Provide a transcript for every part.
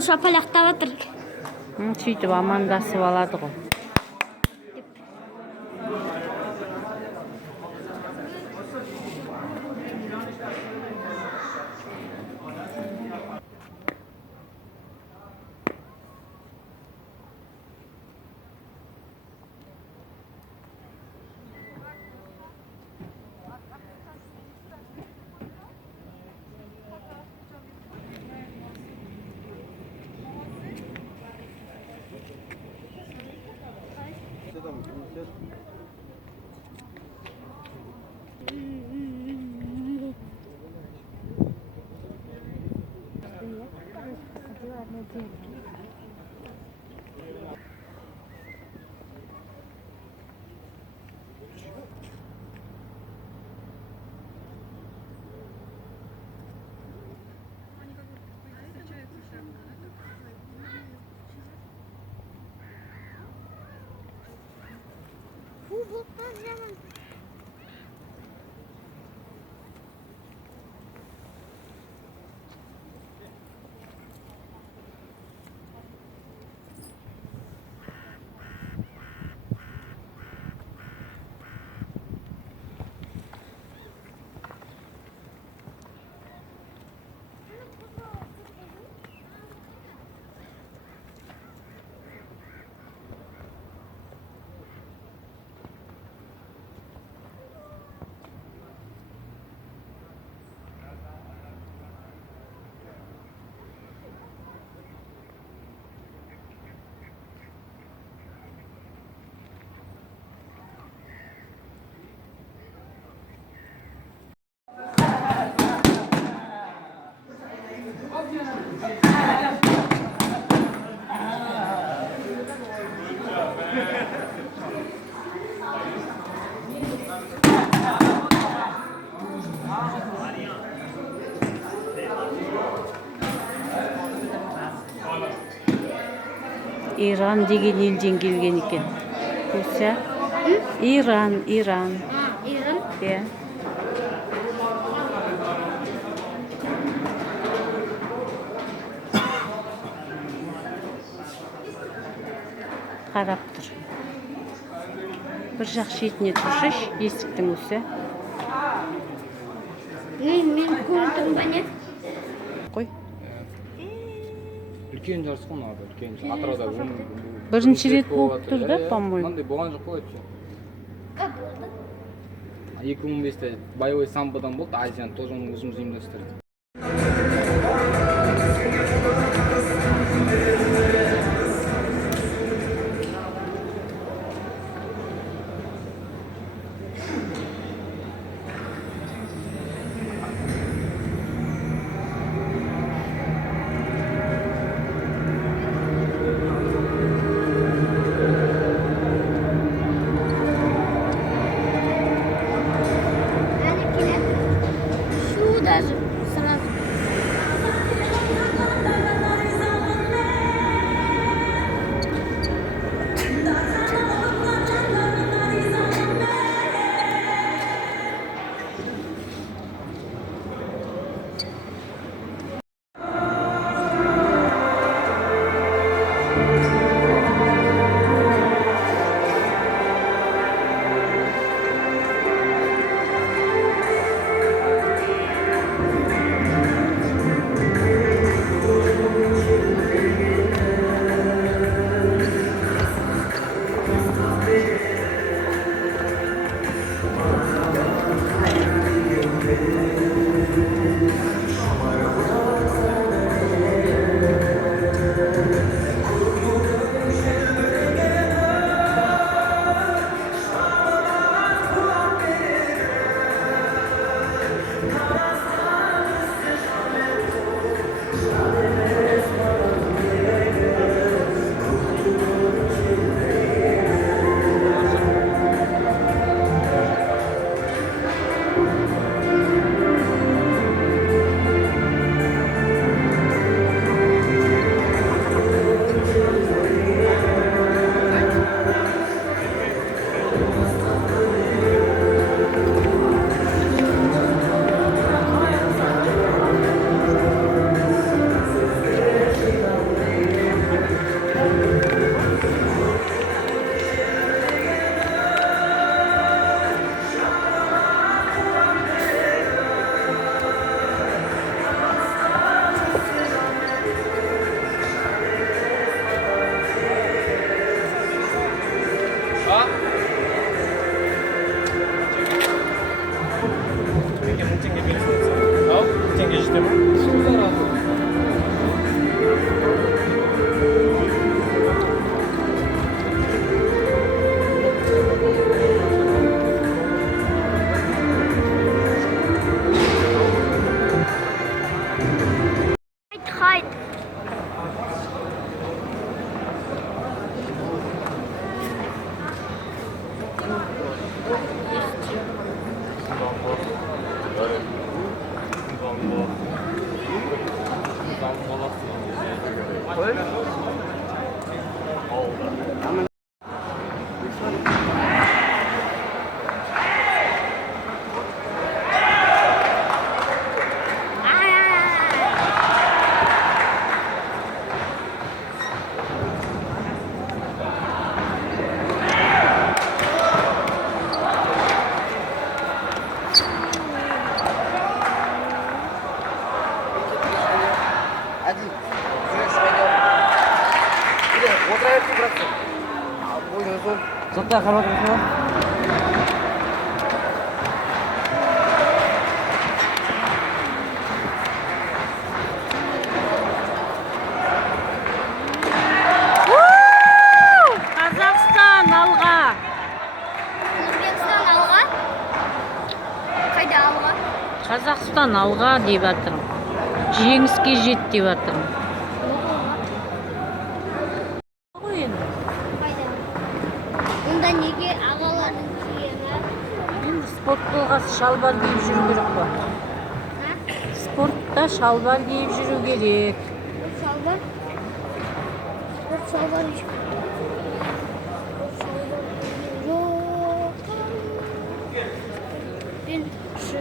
Ол шапалақтап жатыр. Сөйтіп амандасып алады ғой. İran деген елден келген екен. Көрсе? Иран. Иран? Иә. Қарап тұр. Бір жақ шетіне тұршы, есіктің өзі. Мен көрдім бе не? Қой. Үлкен жарыс қой мынау, үлкен. Атырауда Бірінші рет болып тұр да, по-моему. Мынандай болған жоқ қой әйтпесе. 2015-те боевой самбодан болды, Азияны тоже оны өзіміз ұйымдастырдық. Даже сразу. Haydi. Один. Отырайық, братцы. Бойны зор. Зотта қарап отырсың. Қазақстан алға. Өзбекстан алға. Қайда алға? Қазақстан алға деп жатырмын. Жеңіске жет деп жатырмын. Ғой енді. Қайда? Онда неге ағалардың киімі? Енді спорт болғасы шалбар киіп жүру керек қой. Ha? Спортта шалбар киіп жүру керек. Şalvar. Şalvar hiç. Yok. Ben şu.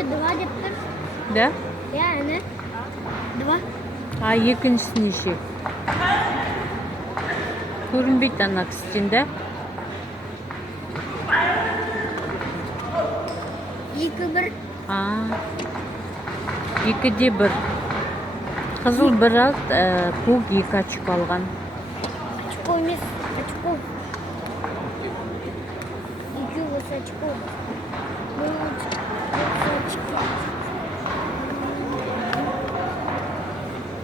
Бірінші 2 деп тұр. Да? Иә, әне. 2. А екіншісі неше? Көрінбейді ана кісіден, да? 2-1. А, 2-де 1. Қызыл 1 алды, көк 2 очко алған. Очко емес, очко. 2 болса очко. Бұл очко.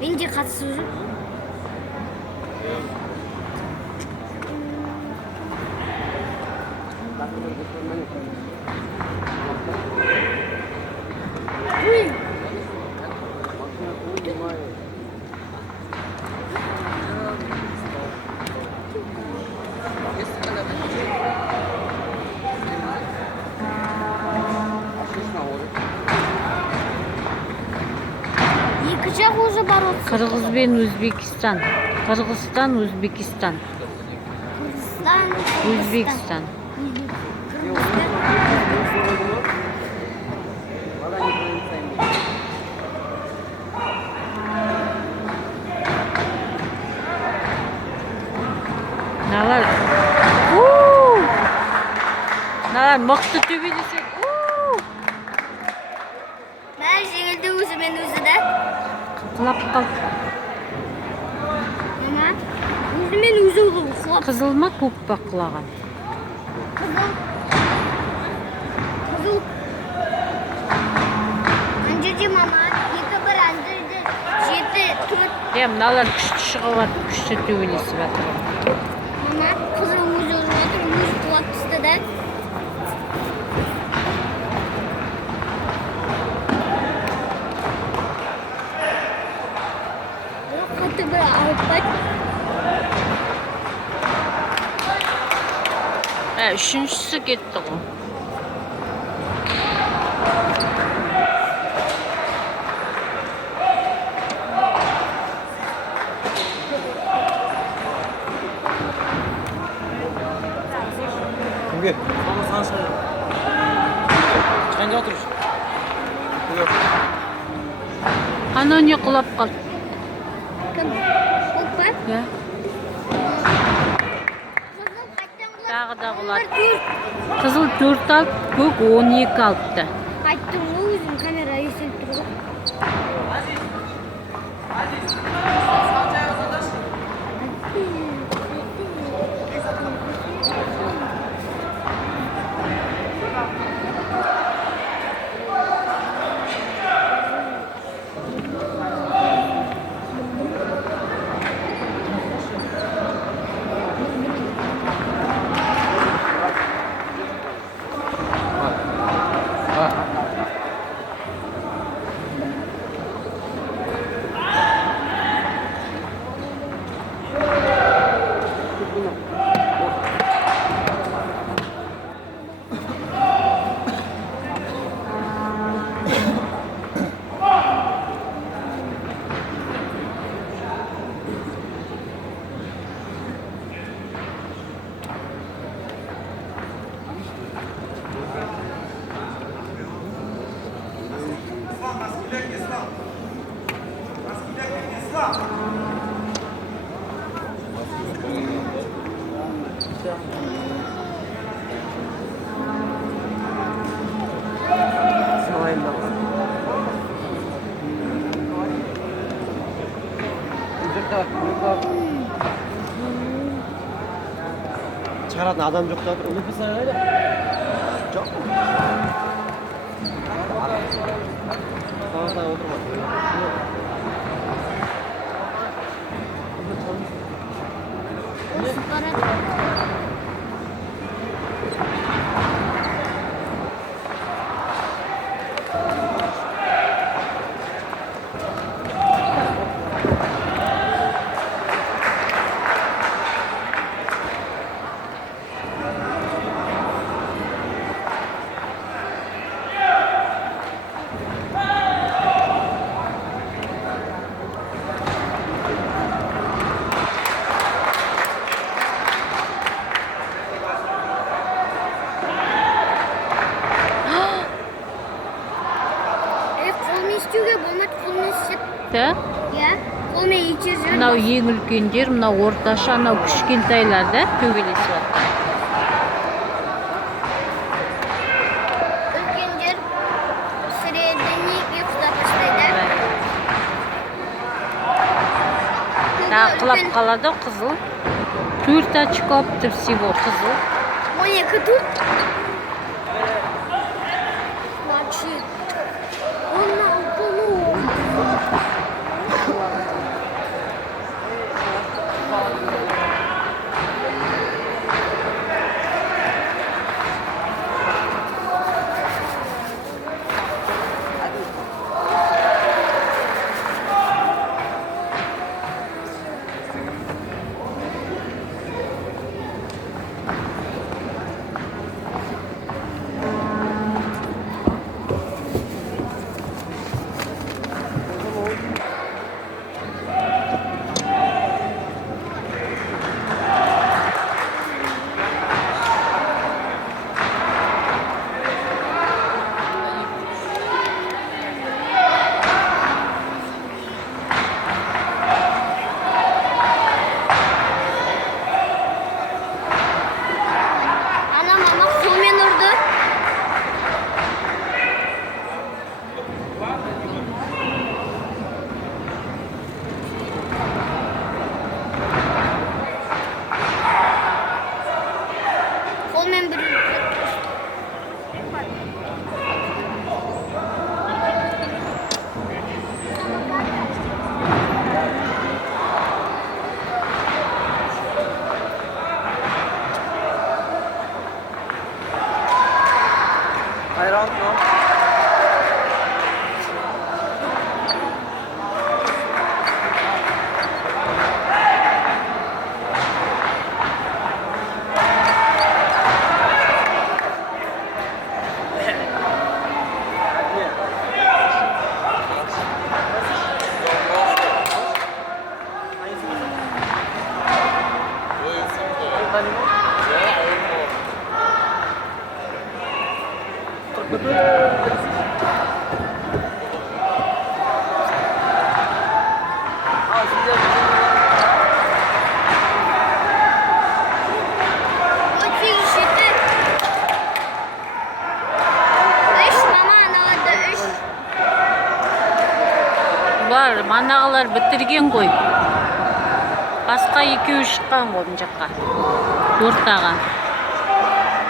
Менде қатысы жоқ. Ой. Екі жақ уже бороться. Қырғыз бен Өзбекистан. Қырғызстан, Өзбекистан. Кыргызстан, Өзбекстан. Налар. Налар мықты төбелеседі. Бәрі жеңілді өзі мен өзі да. Құлап қалды. Мама, өзі мен өзі құлап. Қызыл ма, көк па құлаған? Қызыл. Қызыл. Анжерде мама, 2-1, анжерде 7-4. Мыналар күшті шығып жатыр, күшті төбелесіп жатыр. Мама, қызыл өзі ұрып жатыр, өзі құлап түсті да. Қатты бір ауытпайды. Үшіншісі кетті ғой. Кімге? Қайында отырыш? Анау не құлап қалды? Кім? Көк па? Ja. Қызыл қайттан құлап. Тағы да құлады. 4. Қызыл 4 алды, көк 12 алыпты. Қайттың ғой өзің камера есіліп тұр ғой. шығаратын адам жоқ та өтпес ағайды. Жоқ. Сағасына отырма. да? Иә. Қолмен итше жүр. Мынау ең үлкендер, мынау орташа, мынау кішкентайлар да төбелесіп жатыр. Үлкендер средний ұйықтап тастайды. Тағы құлап қалады қызыл. 4 очко всего қызыл. 12 тут. Значит, он на полу. Ana mama қолмен ұрды. Қолмен бір Hayran mı? Бар, манағалар бітірген ғой. Басқа екеуі шыққан ғой мына жаққа. Ортаға.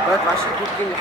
Bak aşağı gittin.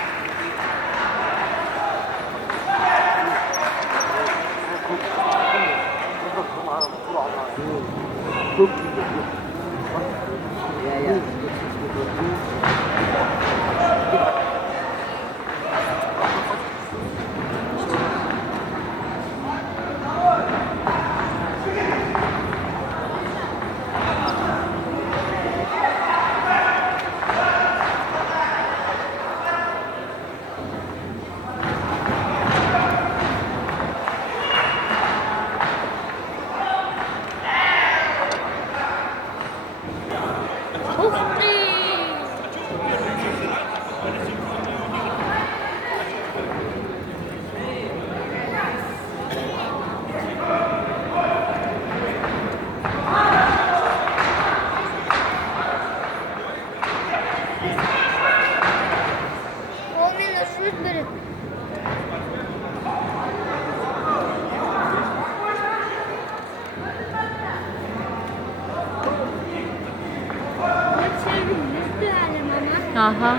Аха.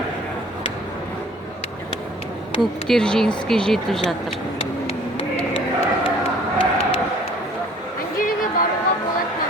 Көктер жеңіске жетіп жатыр. Анжелеге баруға болады ма?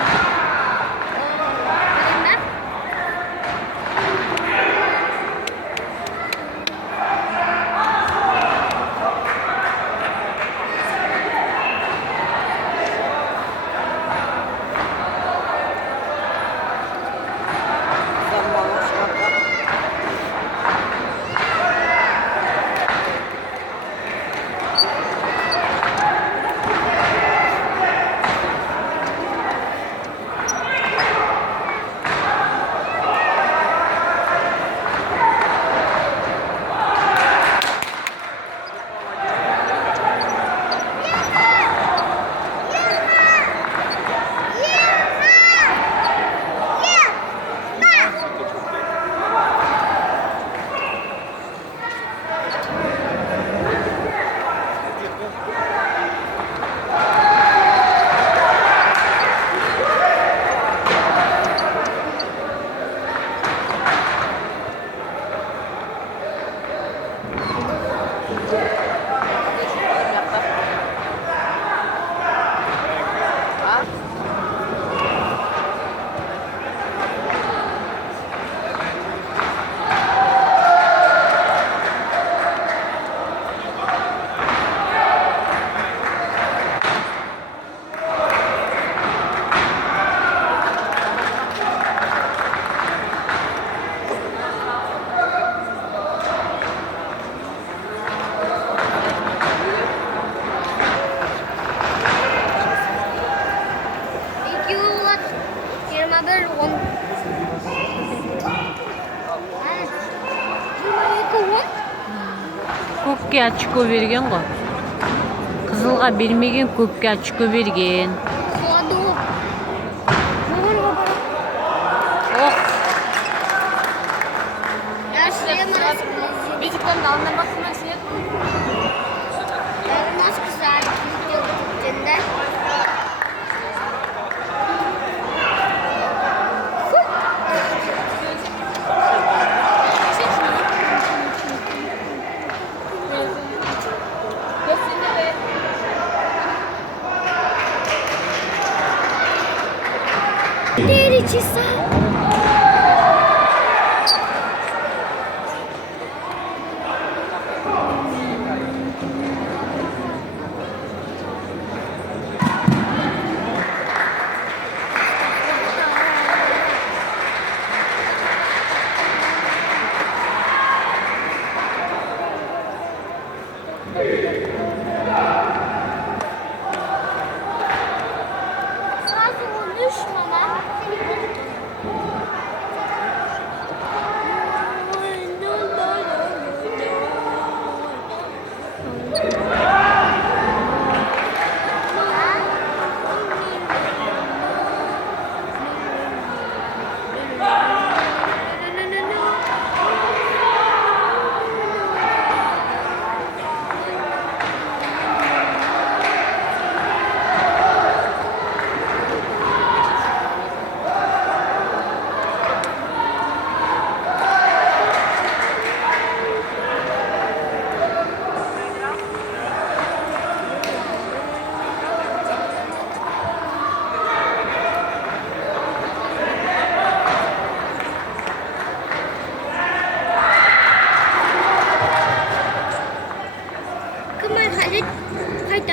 көпке очко берген ғой. Қызылға бермеген, көпке очко берген. Ходу. Ох, Бетиктен алдырмақсың сен? Нас қызар. Четыре часа. Сразу улюш, мама. Кіммен Халид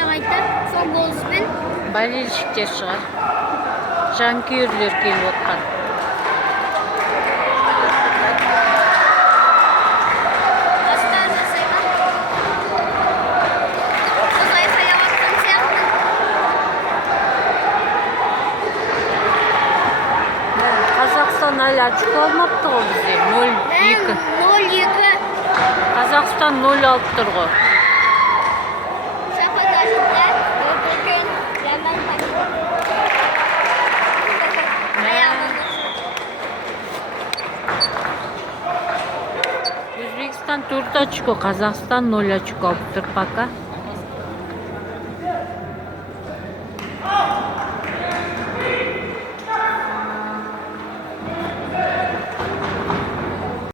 қайта сол болыспен болельщиктер шығар. Жанкүйерлер келіп отқан. астан жасайға. Қызай саябақтың сияқты. Қазақстан әлі очко алмапты ғой бізде. 0-2. 0-2. Қазақстан 0 алып тұр ғой. Сапаташында өтірген жаман пакет. Өзбекстан 4 очко, Қазақстан 0 очко алып тұр пока.